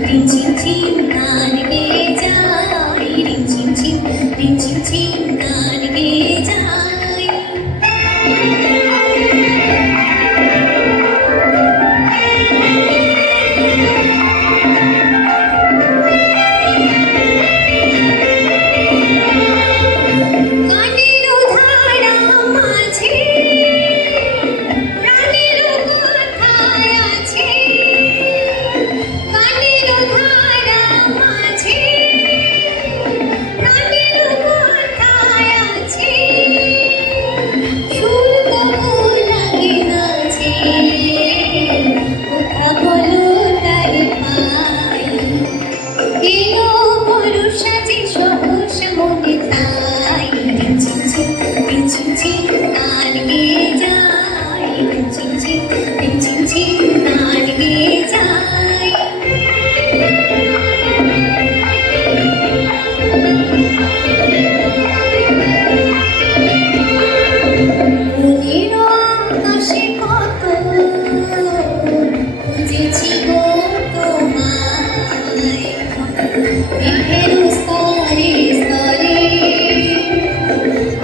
রিমঝিম গান গেয়ে যাই, রিমঝিম গান গেয়ে যাই। গানেরও ধারা মাঝে প্রাণেরও কথায় আছে, গানেরও ধারা মাঝে প্রাণেরও কথায় আছে, সুর তবু লাগে নাচে, কথা বলো তার পাই। এলো বর্ষা যে সহসা মনে তাই, রিমঝিম গান গেয়ে যাই, রিমঝিম গান গেয়ে যাই। মনের আকাশে কত খুঁজেছি গো তোমায়, মেঘের স্তরে স্তরে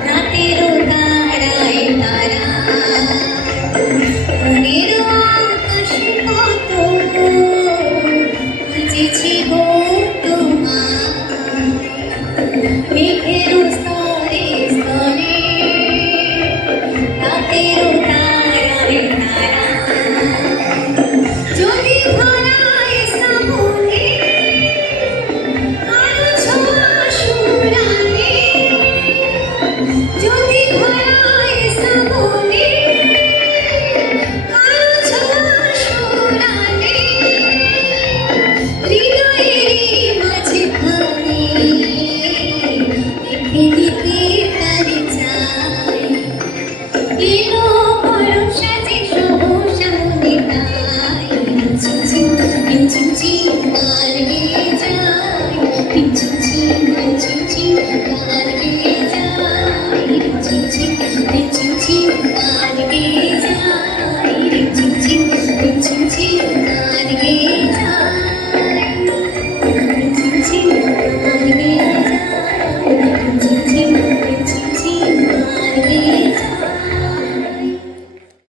রাতেরও তারায় তারায়। মনের আকাশে কত খুঁজেছি গো তোমায়, মেঘের স্তরে স্তরে রাতেরও তারায় তারায়। যদি ধরায় শ্রাবণে আরো ছোঁয়া সুরানে, যদি ধরায় শ্রাবণে আরো ছোঁয়া সুরানে, হৃদয়েরই মাঝখানে লিখে দিতে তার চাই। এলো বর্ষা যে সহসা মনে তাই, রিমঝিম গান গেয়ে যাই, রিমঝিম গান গেয়ে যাই, রিমঝিম গান গেয়ে যাই, রিমঝিম গান গেয়ে যাই, রিমঝিম গান গেয়ে যাই, রিমঝিম গান গেয়ে